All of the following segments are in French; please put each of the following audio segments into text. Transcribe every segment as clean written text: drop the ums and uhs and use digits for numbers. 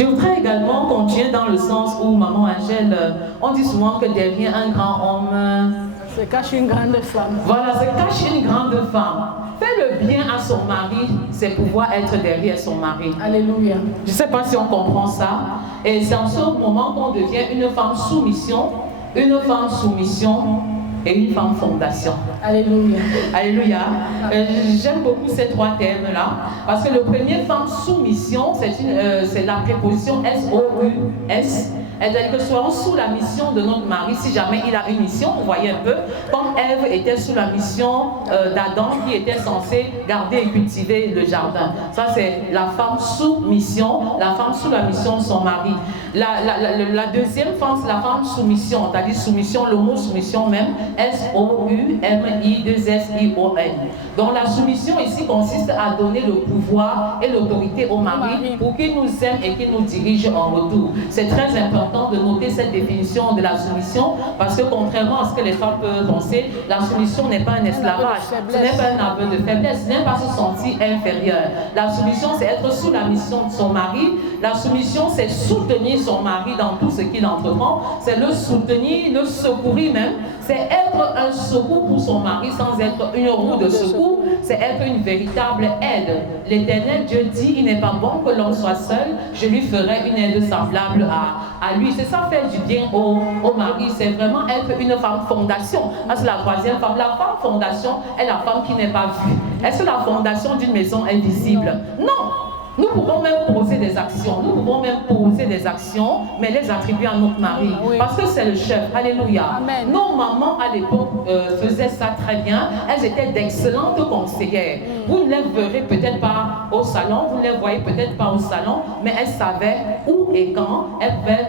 Je voudrais également continuer dans le sens où Maman Angèle, on dit souvent que derrière un grand homme se cache une grande femme. Voilà, se cache une grande femme. Faire le bien à son mari, c'est pouvoir être derrière son mari. Alléluia. Je ne sais pas si on comprend ça. Et c'est en ce moment qu'on devient une femme soumission et une femme fondation. Alléluia. Alléluia. J'aime beaucoup ces trois termes-là. Parce que le premier, femme soumission, c'est la préposition S-O-U-S. C'est-à-dire que soyons sous la mission de notre mari, si jamais il a une mission, vous voyez un peu, comme Ève était sous la mission d'Adam qui était censé garder et cultiver le jardin. Ça c'est la femme sous mission, la femme sous la mission de son mari. La deuxième femme, c'est la femme soumission, c'est-à-dire soumission, le mot soumission même, S-O-U-M-I-2-S-I-O-N. Donc la soumission ici consiste à donner le pouvoir et l'autorité au mari pour qu'il nous aime et qu'il nous dirige en retour. C'est très important de noter cette définition de la soumission parce que contrairement à ce que les femmes peuvent penser, la soumission n'est pas un esclavage, ce n'est pas un aveu de faiblesse, ce n'est pas se sentir inférieur. La soumission, c'est être sous la mission de son mari. La soumission, c'est soutenir son mari dans tout ce qu'il entreprend, c'est le soutenir, le secourir même, c'est être un secours pour son mari sans être une roue de secours, c'est être une véritable aide. L'Éternel Dieu dit, il n'est pas bon que l'homme soit seul, je lui ferai une aide semblable à lui. C'est ça faire du bien au mari, c'est vraiment être une femme fondation. C'est la troisième femme. La femme fondation est la femme qui n'est pas vue. Est-ce que la fondation d'une maison est visible? Non. Nous pouvons même poser des actions, mais les attribuer à notre mari, parce que c'est le chef. Alléluia. Amen. Nos mamans à l'époque faisaient ça très bien, elles étaient d'excellentes conseillères. Vous ne les verrez peut-être pas au salon, vous ne les voyez peut-être pas au salon, mais elles savaient où et quand elles pouvaient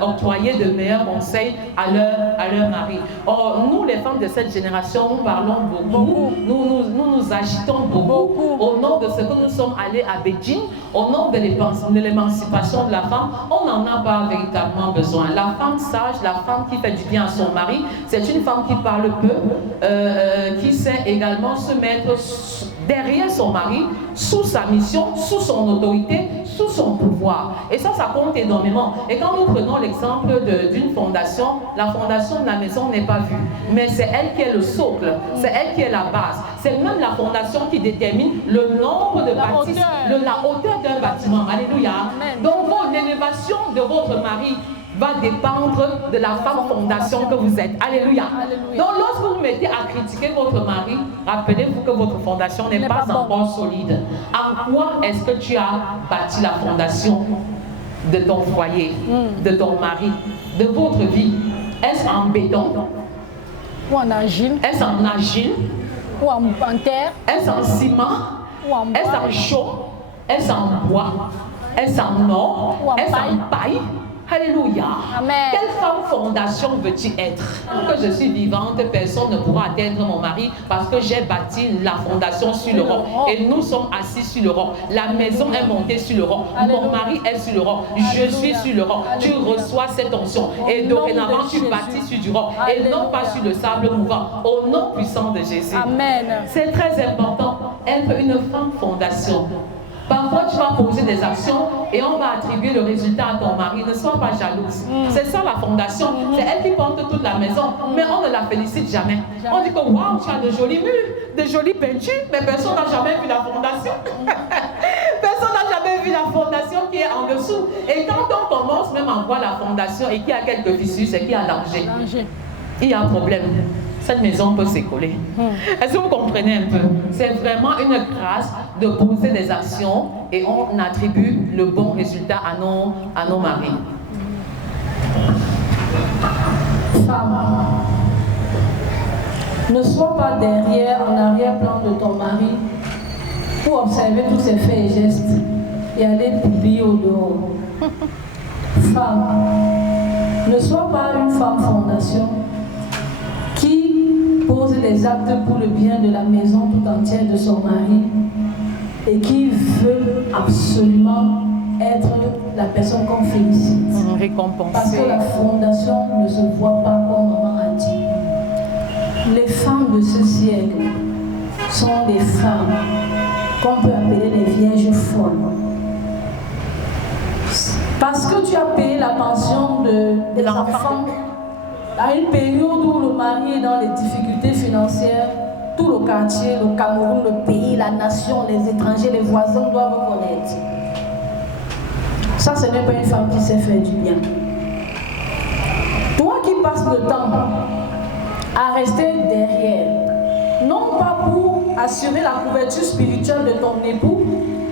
octroyer de meilleurs conseils à leur mari. Or, nous les femmes de cette génération, nous parlons beaucoup. Nous agitons beaucoup au nom de ce que nous sommes allés à Beijing. Au nom de l'émancipation de la femme, on n'en a pas véritablement besoin. La femme sage, la femme qui fait du bien à son mari, c'est une femme qui parle peu, qui sait également se mettre derrière son mari, sous sa mission, sous son autorité, sous son pouvoir. Et ça compte énormément. Et quand nous prenons l'exemple d'une fondation, la fondation de la maison n'est pas vue. Mais c'est elle qui est le socle, c'est elle qui est la base. C'est même la fondation qui détermine le nombre de bâtisses, la hauteur d'un bâtiment. Alléluia. Amen. Donc l'élévation de votre mari va dépendre de la femme fondation que vous êtes. Alléluia. Alléluia. Donc lorsque vous mettez à critiquer votre mari, rappelez-vous que votre fondation n'est pas encore solide. En quoi est-ce que tu as bâti la fondation de ton foyer, de ton mari, de votre vie? Est-ce en béton? Ou en argile? Est-ce en argile? Ou en terre? Est-ce en ciment? Ou en bois? Est-ce en chaux? Est-ce en bois? Est-ce en or? Est-ce en paille? Alléluia. Amen. Quelle femme fondation veux-tu être? Que je suis vivante, personne ne pourra atteindre mon mari parce que j'ai bâti la fondation sur le roc. Et nous sommes assis sur le roc. La maison est montée sur le roc. Mon mari est sur le roc. Je suis sur le roc. Tu reçois cette onction. Et dorénavant, tu bâtis sur du roc. Et non pas sur le sable mouvant. Au nom puissant de Jésus. Amen. C'est très important. Être une femme fondation. Parfois, tu vas poser des actions et on va attribuer le résultat à ton mari. Ne sois pas jalouse. C'est ça la fondation. C'est elle qui porte toute la maison. Mais on ne la félicite jamais. On dit que waouh, tu as de jolis murs, de jolies peintures, mais personne n'a jamais vu la fondation. Personne n'a jamais vu la fondation qui est en dessous. Et quand on commence même à voir la fondation et qu'il y a quelques fissures, c'est qu'il y a danger. Il y a un problème. Cette maison peut s'écrouler. Est-ce que vous comprenez un peu? C'est vraiment une grâce de poser des actions et on attribue le bon résultat à nos maris. Femme, ne sois pas derrière, en arrière-plan de ton mari pour observer tous ses faits et gestes et aller publier au dehors. Femme, ne sois pas une femme fondation qui pose des actes pour le bien de la maison tout entière de son mari et qui veut absolument être la personne qu'on félicite. Récompenser. Parce que la fondation ne se voit pas comme maman a dit. Les femmes de ce siècle sont des femmes qu'on peut appeler les vierges folles. Parce que tu as payé la pension des enfants à une période où le mari est dans les difficultés financières, tout le quartier, le Cameroun, le pays, la nation, les étrangers, les voisins doivent connaître. Ça, ce n'est pas une femme qui sait faire du bien. Toi qui passes le temps à rester derrière, non pas pour assurer la couverture spirituelle de ton époux,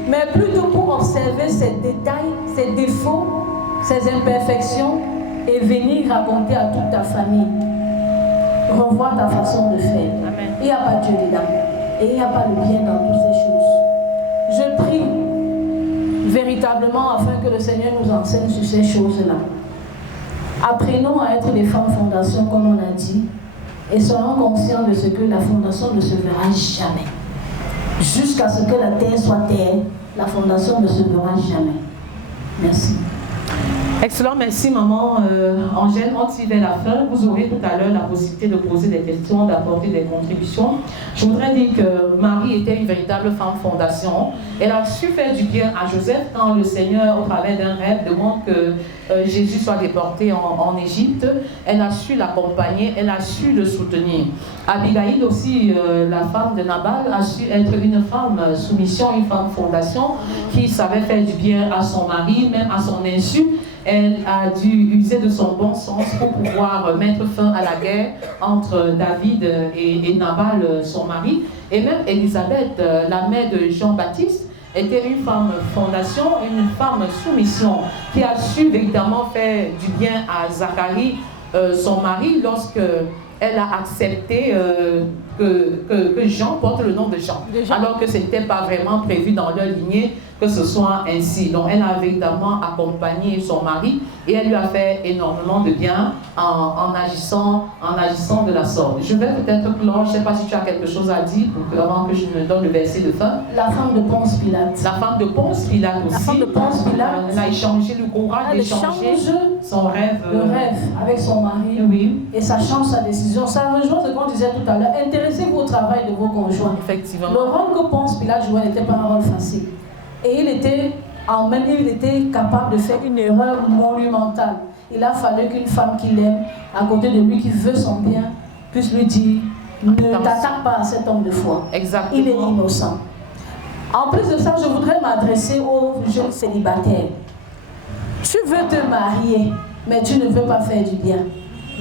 mais plutôt pour observer ses détails, ses défauts, ses imperfections et venir raconter à toute ta famille. Revois ta façon de faire. Amen. Il n'y a pas Dieu dedans. Et il n'y a pas le bien dans toutes ces choses. Je prie véritablement afin que le Seigneur nous enseigne sur ces choses-là. Apprenons à être des femmes fondation comme on a dit et soyons conscients de ce que la fondation ne se verra jamais. Jusqu'à ce que la terre soit terre, la fondation ne se verra jamais. Merci. Excellent, merci maman Angèle. On tire vers la fin. Vous aurez tout à l'heure la possibilité de poser des questions, d'apporter des contributions. Je voudrais dire que Marie était une véritable femme fondation. Elle a su faire du bien à Joseph quand le Seigneur, au travers d'un rêve, demande que Jésus soit déporté en Égypte. Elle a su l'accompagner, elle a su le soutenir. Abigail aussi, la femme de Nabal, a su être une femme soumission, une femme fondation qui savait faire du bien à son mari, même à son insu. Elle a dû user de son bon sens pour pouvoir mettre fin à la guerre entre David et Nabal, son mari. Et même Élisabeth, la mère de Jean-Baptiste, était une femme fondation, une femme soumission, qui a su véritablement faire du bien à Zacharie, son mari, lorsque elle a accepté que Jean porte le nom de Jean, alors que ce n'était pas vraiment prévu dans leur lignée que ce soit ainsi. Donc elle a véritablement accompagné son mari et elle lui a fait énormément de bien en agissant de la sorte. Je vais peut-être clore, je ne sais pas si tu as quelque chose à dire avant que je me donne le verset de fin. La femme de Ponce Pilate. La femme de Ponce Pilate aussi. La femme de Ponce Pilate. Elle a échangé le courage d'échanger son rêve. Le rêve avec son mari. Oui. Et ça change sa décision. Ça rejoint ce qu'on disait tout à l'heure. Intéressez-vous au travail de vos conjoints. Effectivement. Le rôle que Ponce Pilate jouait n'était pas un rôle facile. Et il était capable de faire une erreur monumentale. Il a fallu qu'une femme qu'il aime, à côté de lui, qui veut son bien, puisse lui dire, ne t'attaque pas à cet homme de foi. Exactement. Il est innocent. En plus de ça, je voudrais m'adresser aux jeunes célibataires. Tu veux te marier, mais tu ne veux pas faire du bien.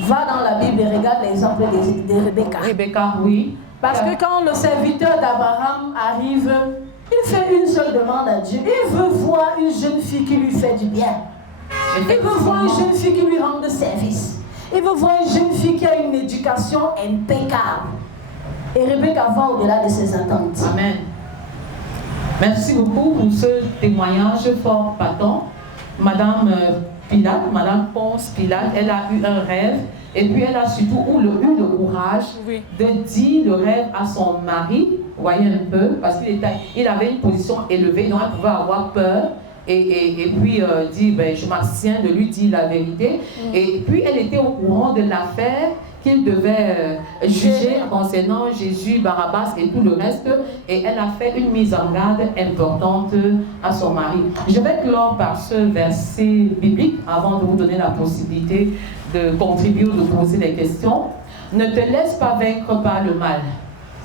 Va dans la Bible et regarde l'exemple de Rebecca. Rebecca, oui. Parce que quand le serviteur d'Abraham arrive, il fait une seule demande à Dieu. Il veut voir une jeune fille qui lui fait du bien. Il veut voir une jeune fille qui lui rend service. Il veut voir une jeune fille qui a une éducation impeccable. Et Rebecca va au-delà de ses attentes. Amen. Merci beaucoup pour ce témoignage fort patent. Madame Pilate, Madame Ponce Pilate, elle a eu un rêve. Et puis elle a surtout eu le courage de dire le rêve à son mari, voyez un peu, parce qu'il avait une position élevée, donc elle pouvait avoir peur et puis dire, ben, je m'abstiens de lui dire la vérité. Et puis elle était au courant de l'affaire qu'il devait juger concernant Jésus, Barabbas et tout le reste. Et elle a fait une mise en garde importante à son mari. Je vais clore par ce verset biblique avant de vous donner la possibilité de contribuer ou de poser des questions. Ne te laisse pas vaincre par le mal.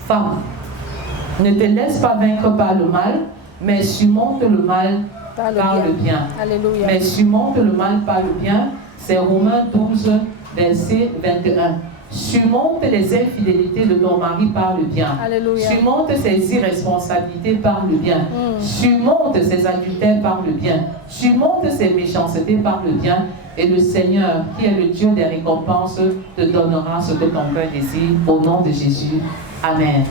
Femme, ne te laisse pas vaincre par le mal, mais surmonte le mal par le bien. Alléluia. Mais surmonte le mal par le bien. C'est Romains 12, verset 21. Surmonte les infidélités de ton mari par le bien. Alléluia. Surmonte ses irresponsabilités par le bien. Surmonte ses adultères par le bien. Surmonte ses méchancetés par le bien. Et le Seigneur, qui est le Dieu des récompenses, te donnera ce que ton cœur désire. Au nom de Jésus. Amen.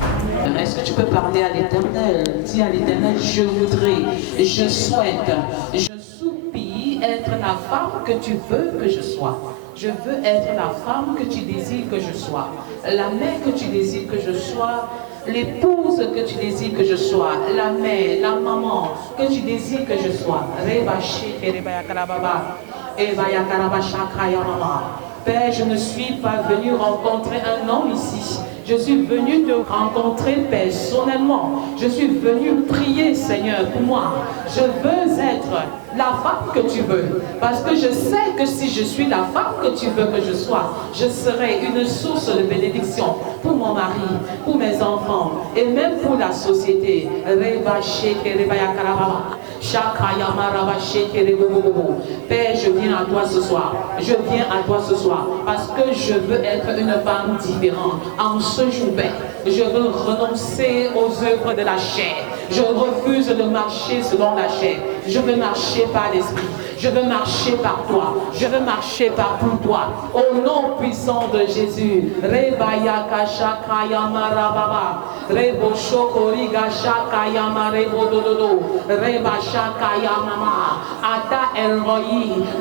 Est-ce que tu peux parler à l'Éternel? Dis à l'Éternel, je voudrais, je souhaite, je soupire être la femme que tu veux que je sois. Je veux être la femme que tu désires que je sois. La mère que tu désires que je sois. L'épouse que tu désires que je sois. La mère, la maman que tu désires que je sois. Père, je ne suis pas venu rencontrer un homme ici. Je suis venu te rencontrer personnellement. Je suis venu prier, Seigneur, pour moi. Je veux être la la femme que tu veux. Parce que je sais que si je suis la femme que tu veux que je sois, je serai une source de bénédiction pour mon mari, pour mes enfants et même pour la société. Père, je viens à toi ce soir. Je viens à toi ce soir parce que je veux être une femme différente. En ce jour, Père, je veux renoncer aux œuvres de la chair. Je refuse de marcher selon la chair. Je veux marcher par l'esprit. Je veux marcher par toi. Je veux marcher par toi. Au nom puissant de Jésus. Rebaya kasha kayama rababa. Rebo shokori gasha kayama rebo dododo. Reba shakayama. Ata el roi.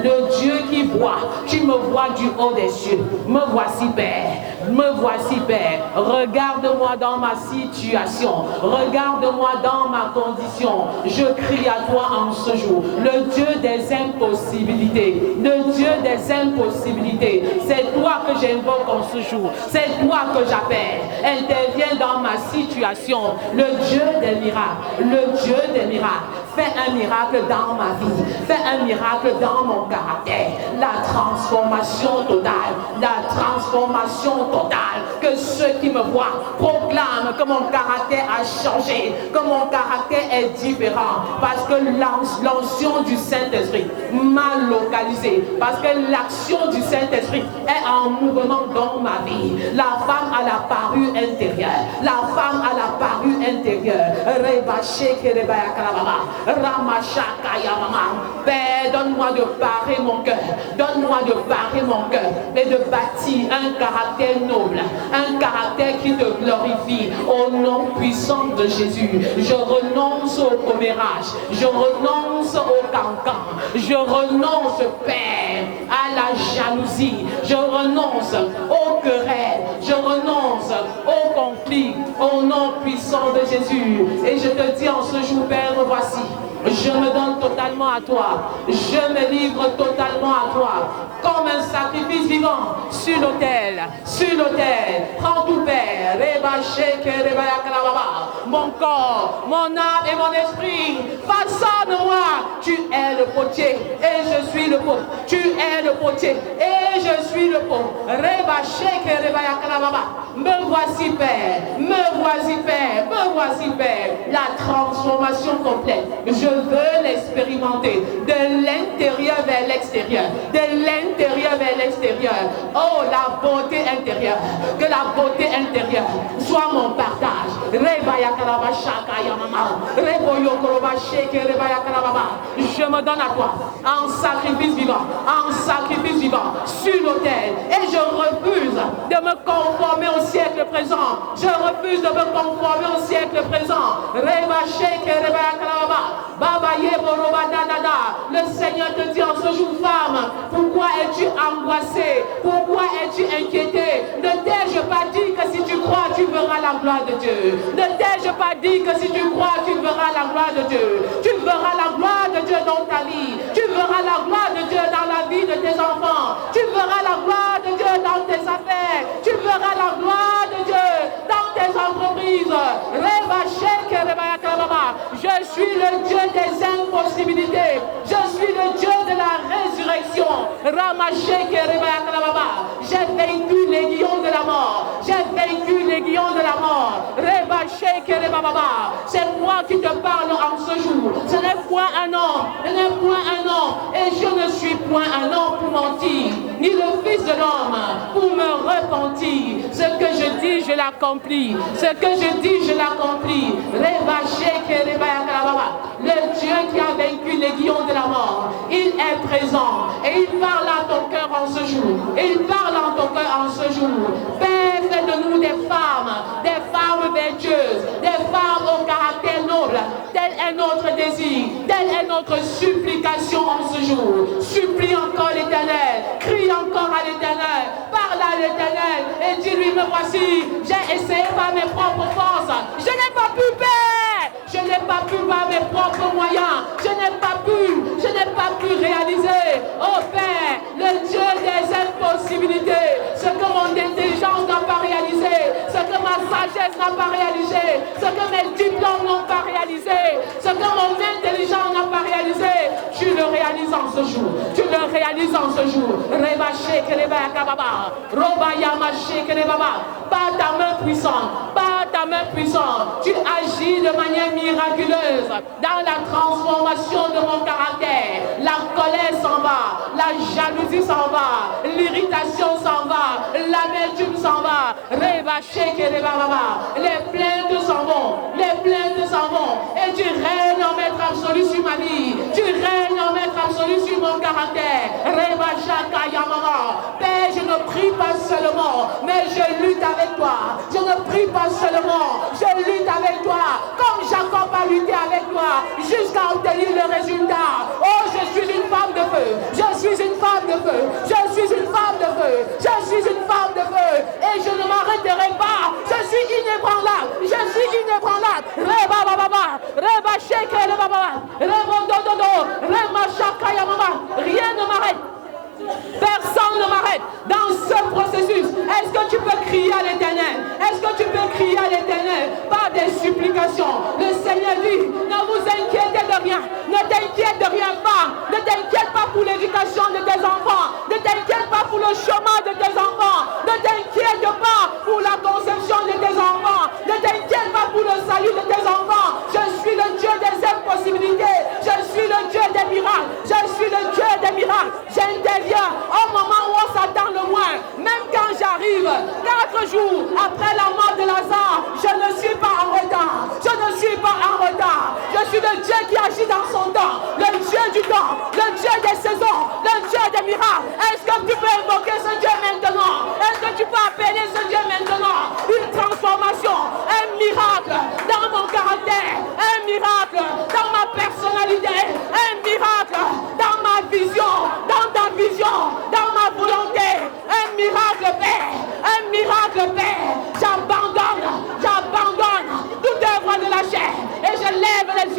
Le Dieu qui voit. Tu me vois du haut des cieux. Me voici, Père. Me voici, Père. Regarde-moi dans ma situation. Regarde-moi dans ma condition. Je crie à toi en ce jour. Le Dieu des impossibilités. Le Dieu des impossibilités. C'est toi que j'invoque en ce jour. C'est toi que j'appelle. Interviens dans ma situation. Le Dieu des miracles. Le Dieu des miracles. Fais un miracle dans ma vie. Fais un miracle dans mon caractère. La transformation totale. La transformation totale. Que ceux qui me voient proclament que mon caractère a changé. Que mon caractère est différent. Parce que l'onction du Saint-Esprit m'a localisé. Parce que l'action du Saint-Esprit est en mouvement dans ma vie. La femme a la parure intérieure. La femme a la parure intérieure. Père, donne-moi de parer mon cœur. Donne-moi de parer mon cœur. Et de bâtir un caractère noble. Un caractère qui te glorifie. Au nom puissant de Jésus. Je renonce au commérage. Je renonce au cancan. Je renonce, Père, à la jalousie. Je renonce aux querelles. Je renonce au conflit. Au nom puissant de Jésus. Et je te dis en ce jour, Père, me voici. Je me donne totalement à toi. Je me livre totalement à toi. Comme un sacrifice vivant sur l'autel. Sur l'autel. Prends tout, Père. Mon corps, mon âme et mon esprit. Façonne-moi. Tu es le potier et je suis le pot. Tu es le potier et je suis le pot. Me voici, Père. Me voici, Père. Me voici, Père. La transformation complète. Je veux l'expérimenter de l'intérieur vers l'extérieur. De l'intérieur vers l'extérieur. Oh, la beauté intérieure. Que la beauté intérieure soit mon partage. Je me donne à toi en sacrifice vivant. En sacrifice vivant. Sur l'autel. Et je refuse de me conformer au siècle présent. Je refuse de me conformer au siècle présent. Le Seigneur te dit en ce jour, femme, pourquoi es-tu angoissée? Pourquoi es-tu inquiétée? Ne t'ai-je pas dit que si tu crois, tu verras la gloire de Dieu? Ne t'ai-je pas dit que si tu crois, tu verras la gloire de Dieu? Tu verras la gloire de Dieu dans ta vie. Tu verras la gloire de Dieu dans la vie de tes enfants. Tu verras la gloire de Dieu dans tes affaires. Tu verras la gloire de Dieu dans tes entreprises. Je suis le Dieu des impossibilités. Je suis le Dieu de la résurrection. J'ai vaincu les lions de la mort. J'ai vaincu les lions de la mort. C'est moi qui te parle en ce jour. Ce n'est point un homme. Ce n'est point un homme. Et je ne suis point un homme pour mentir. Ni le Fils de l'homme pour me repentir. Ce que je dis, je l'accomplis. Ce que je dis, je l'accomplis. Le Dieu qui a vaincu les lions de la mort, il est présent et il parle à ton cœur en ce jour. Il parle à ton cœur en ce jour. Père, fais de nous des femmes vertueuses, des femmes au caractère noble. Tel est notre désir, telle est notre supplication en ce jour. Supplie encore l'Éternel, crie encore à l'Éternel, parle à l'Éternel et dis-lui, me voici, j'ai essayé par mes propres forces, je n'ai pas pu, Père. Je n'ai pas pu par mes propres moyens. Je n'ai pas pu réaliser. Oh Père, le Dieu des impossibilités. Ce que mon intelligence n'a pas réalisé. Ce que ma sagesse n'a pas réalisé. Ce que mes diplômes n'ont pas réalisé. Ce que mon intelligence n'a pas réalisé. Tu le réalises. réalises en ce jour. Tu le réalises en ce jour. Par ta main puissante, par ta main puissante, tu agis de manière miraculeuse dans la transformation de mon caractère. La colère s'en va, la jalousie s'en va, l'irritation s'en va, l'amertume s'en va. Les plaintes s'en vont, les plaintes s'en vont. Et tu règnes en maître absolu sur ma vie. Tu règnes en maître absolu sur mon caractère. Père, je ne prie pas seulement, mais je lutte avec toi. Je ne prie pas seulement, je lutte avec toi. Comme Jacob a lutté avec toi, jusqu'à obtenir le résultat. Oh, je suis une femme de feu. Je suis une femme de feu. Je suis une femme de feu. Je suis une femme de feu. Et je ne m'arrêterai pas. Je suis inébranlable. Je suis inébranlable. Reba baba, reba sheke reba baba, reba dododo, reba shaka yamama. Rien ne m'arrête. Personne ne m'arrête dans ce processus. Est-ce que tu peux crier à l'Éternel? Est-ce que tu peux crier à l'Éternel par des supplications? Le Seigneur dit, ne vous inquiétez de rien. Ne t'inquiète de rien, femme. Ne t'inquiète pas pour l'éducation de tes enfants. Ne t'inquiète pas pour le chemin de tes enfants. Ne t'inquiète pas pour la conception de tes enfants. Ne t'inquiète pas pour le salut de tes enfants. Je suis le Dieu des impossibilités. Je suis le Dieu des miracles. Je suis le Dieu des miracles. J'interviens au moment où on s'attend le moins. Même quand j'arrive 4 jours après la mort de Lazare, je ne suis pas en retard. Je ne suis pas en retard. Je suis le Dieu qui agit dans son temps. Le Dieu du temps. Le Dieu des saisons. Le Dieu des miracles. Est-ce que tu peux invoquer ce Dieu maintenant? Est-ce que tu peux appeler ce Dieu maintenant? Une transformation. Un miracle dans mon caractère. Un miracle dans ma personnalité. Un miracle dans ma vision. Dans ta vision. Dans ma volonté, un miracle Père, un miracle Père. J'abandonne toute œuvre de la chair et je lève les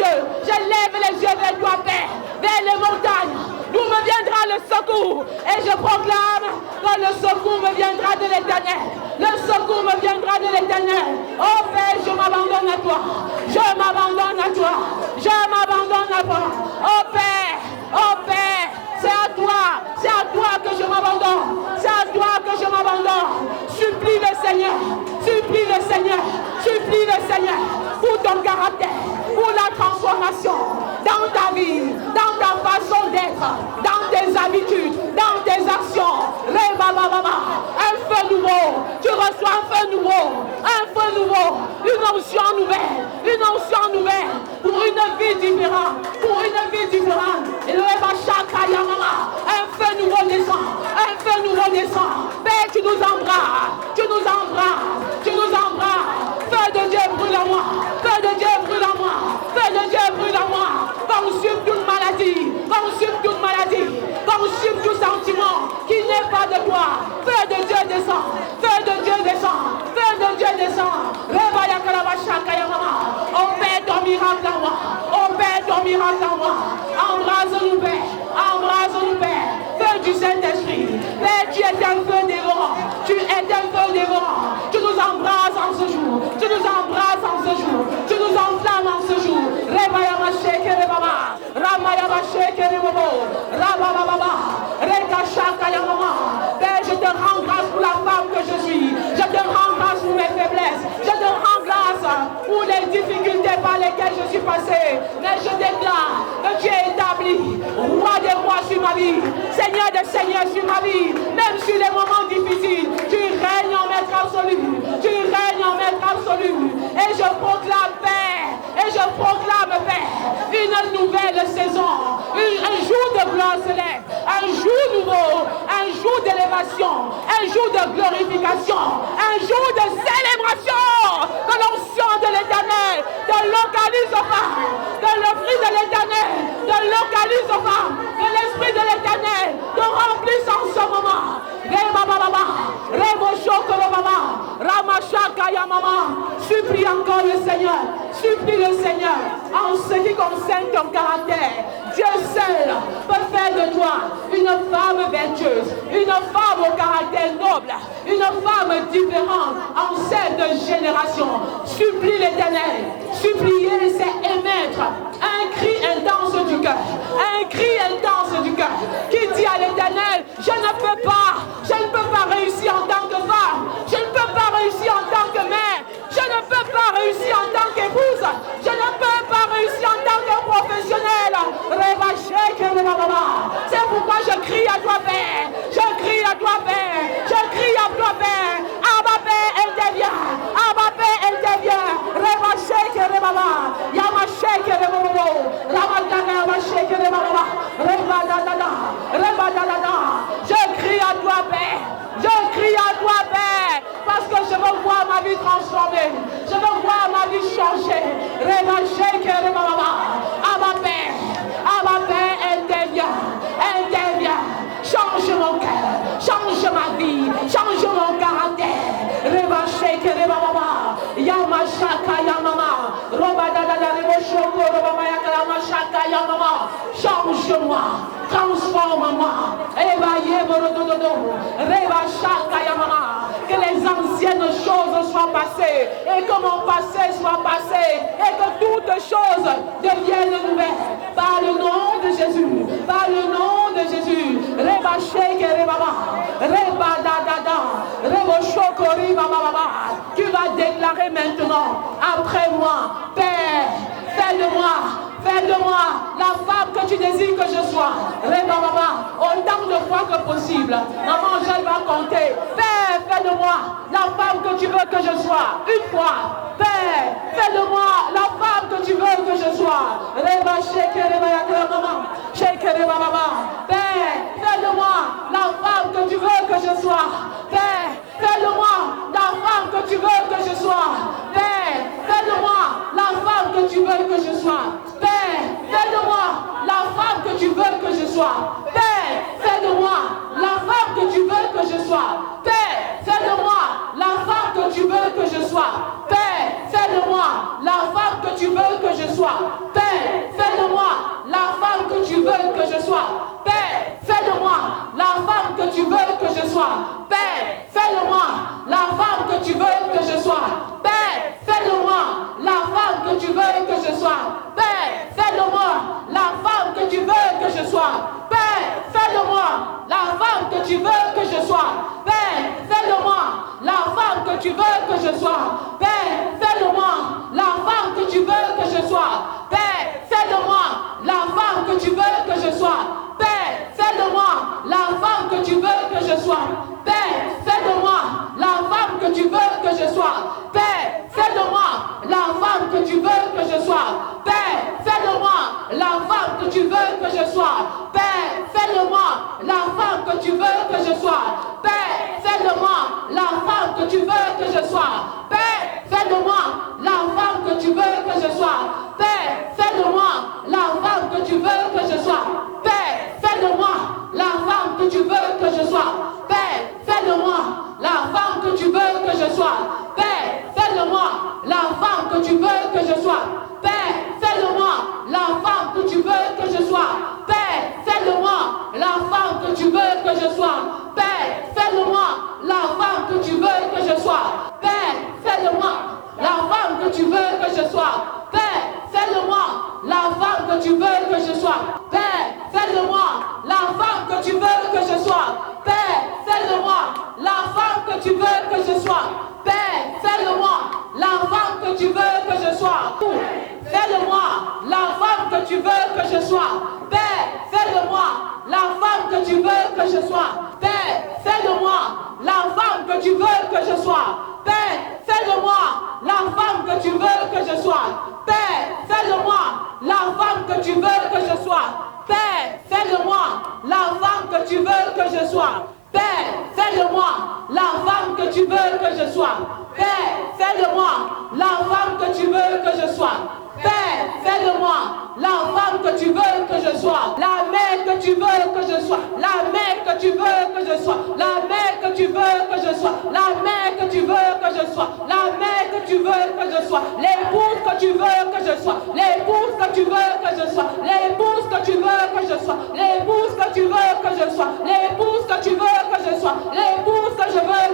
yeux vers toi Père, vers les montagnes, d'où me viendra le secours. Et je proclame que le secours me viendra de l'Éternel. Le secours me viendra de l'Éternel. Oh Père, je m'abandonne à toi. Je m'abandonne à toi. Je m'abandonne à toi. Oh Père, c'est à toi que je m'abandonne. C'est à toi que je m'abandonne. Supplie le Seigneur. Supplie le Seigneur. Supplie le Seigneur pour ton caractère, pour la transformation dans ta vie, dans ta façon d'être, dans tes habitudes, dans tes actions. Un feu nouveau. Tu reçois un feu nouveau. Un feu nouveau. Une onction nouvelle. Une onction nouvelle pour une vie différente. Pour une vie différente. Et le un feu nouveau descend. Un feu nouveau descend. Père, tu nous embrasses. Tu nous embrasses. Tu nous embrasses. Feu de Dieu brûle en moi. Feu de Dieu brûle en moi. Feu de Dieu brûle en moi. Consume toute maladie. Consume toute maladie. Consume tout sentiment qui n'est pas de toi. Feu de Dieu descend. Feu de Dieu descend. Feu de Dieu descend. Opère ton miracle en moi. Opère ton miracle en moi. Embrase-nous, Père. Embrase-nous, Père. Feu du Saint-Esprit. Père, tu es un feu dévorant. Tu es un feu dévorant. Tu nous embrasses en ce jour. Tu nous embrasses en ce jour. Tu nous enflammes en ce jour. Père, je te rends grâce pour la femme que je suis. Je te rends grâce pour mes faiblesses. Je te rends grâce pour les difficultés par lesquelles je suis passé. Mais je déclare que tu es établi, roi des rois sur ma vie, Seigneur des seigneurs sur ma vie. Même sur les moments difficiles, tu règnes en maître absolu. Tu règnes en maître absolu. Et je proclame, Père, et je proclame, Père, une nouvelle saison, un jour de gloire céleste, un jour nouveau, un jour d'élévation, un jour de glorification, un jour de célébration. Que l'onction de l'Éternel te localise aux femmes, que l'esprit de l'Éternel te localise aux femmes, que l'esprit de l'Éternel te remplisse en ce moment. Supplie encore le Seigneur. Supplie le Seigneur en ce qui concerne ton caractère. Dieu seul peut faire de toi une femme vertueuse, une femme au caractère noble, une femme différente en cette génération. Supplie l'Éternel. Supplier, c'est émettre un cri intense du cœur. Un cri intense du crie à toi, Père. Je crie à toi, Père. Je crie à toi, Père. Abba, Père, interviens. Abba, Père, interviens. Reba shake, reba. Yama shake, reba. Ramadana, yama shake, reba. Reba da. Reba da. Je crie à toi, Père. Je crie à toi, Père. Parce que je veux voir ma vie transformée. Je veux voir ma vie changer. Reba shake, reba. Abba, Père. Abba, Père, interviens. Change mon cœur, change ma vie, change mon caractère. Reba shake, reba baba, yama shaka yamama, roba da rebo shoko, roba mayaka yama shaka yamama. Change-moi, transforme-moi. Eba yebo rodododo, reba shaka yamama. Que les anciennes choses soient passées et que mon passé soit passé et que toutes choses deviennent nouvelles. Par le nom de Jésus, par le nom de Jésus. Reba shake, reba da, reba shoko, reba baba. Tu vas déclarer maintenant, après moi, Père, fais de moi la femme que tu désires que je sois. Reba baba, autant de fois que possible. Maman, je vais compter. Père, fais de moi la femme que tu veux que je sois. Une fois. Père, fais de moi la femme que tu veux que je sois. Reba shake, reba ya maman. Shake, reba baba. Père, fais de moi la femme que tu veux que je sois. Père, fais de moi la femme que tu veux que je sois. Père, fais de moi la femme que tu veux que je sois. Père, fais de moi la femme que tu veux que je sois. Père, fais de moi la femme que tu veux que je sois. Père, fais de moi la femme que tu veux que je sois. Père, fais de moi la femme que tu veux que je sois. Père, fais de moi la femme que tu veux que je sois. Père, fais de moi la femme que tu veux que je sois. Père, fais de moi la femme que tu veux que je sois. Père, fais de moi la femme que tu veux que je sois. Père, fais de moi la femme que tu veux que je sois. Père, fais de moi la femme que tu veux que je sois. Père, fais de moi la femme que tu veux que je sois. Père, fais de moi la femme que tu veux que je sois. Père, fais de moi la femme que tu veux que je sois. Père, fais de moi la femme que tu veux que je sois. Père, fais de moi la femme que tu veux que je sois. Père, fais de moi la femme que tu veux que je sois. Père, fais de moi la femme que tu veux que je sois. Père, fais de moi la femme que tu veux que je sois. Père, fais de moi la femme que tu veux que je sois. Père, fais de moi la femme que tu veux que je sois. Père, fais de moi la femme que tu veux que je sois. Père, fais de moi la femme que tu veux que je sois. Père, fais de moi la femme que tu veux que je sois. Père, fais de moi la femme que tu veux que je sois. Père, fais de moi la femme que tu veux que je sois. Père, fais de moi la femme que tu veux que je sois. Père, fais de moi la femme que tu veux que je sois. Père, fais de moi la femme que tu veux que je sois. Père, fais de moi la femme que tu veux que je sois. Père, fais de moi la femme que tu veux que je sois. Père, fais de moi la femme que tu veux que je sois. Père, fais de moi la femme que tu veux que je sois. Fais de moi la femme que tu veux que je sois. Père, fais de moi la femme que tu veux que je sois. Père, fais de moi la femme que tu veux que je sois. Père, fais de moi la femme que tu veux que je sois. Père, fais de moi la femme que tu veux que je sois. Père, fais de moi la femme que tu veux que je sois. Père, fais de moi la femme que tu veux que je sois. Père, fais de moi la femme que tu veux que je sois. Père, fais de moi la femme que tu veux que je sois. La mère que tu veux que je sois. La mère que tu veux que je sois. La mère que tu veux que je sois. La mère que tu veux que je sois. La mère que tu veux que je sois. L'épouse que tu veux que je sois. L'épouse que tu veux que je sois. L'épouse que tu veux que je sois. L'épouse que tu veux que je sois. L'épouse que tu veux que je sois. L'épouse que je veux.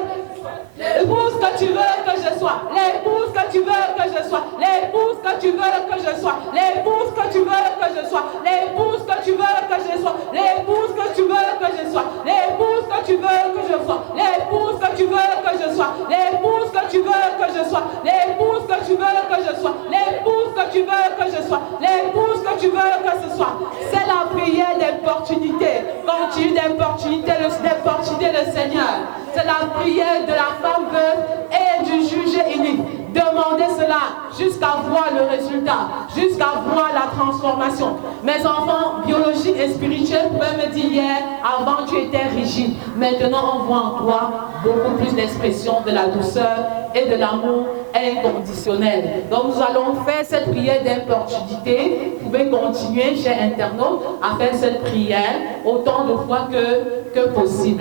L'épouse que tu veux que je sois. L'épouse que tu veux que je sois. L'épouse que tu veux que je sois. L'épouse que tu veux que je sois. L'épouse que tu veux que je sois. L'épouse que tu veux que je sois. L'épouse que tu veux que je sois. L'épouse que tu veux que je sois. L'épouse que tu veux que je sois. L'épouse que tu veux que je sois. L'épouse que tu veux que je sois. L'épouse que tu veux que ce soit. C'est la prière des d'importunité. Continue d'importunité le Seigneur. C'est la prière de la femme veuve et du juge unique. Demandez cela jusqu'à voir le résultat, jusqu'à voir la transformation. Mes enfants biologiques et spirituels pouvaient me dire hier, avant tu étais rigide. Maintenant on voit en toi beaucoup plus d'expression de la douceur et de l'amour inconditionnel. Donc nous allons faire cette prière d'importunité. Vous pouvez continuer, chers internautes, à faire cette prière autant de fois que possible.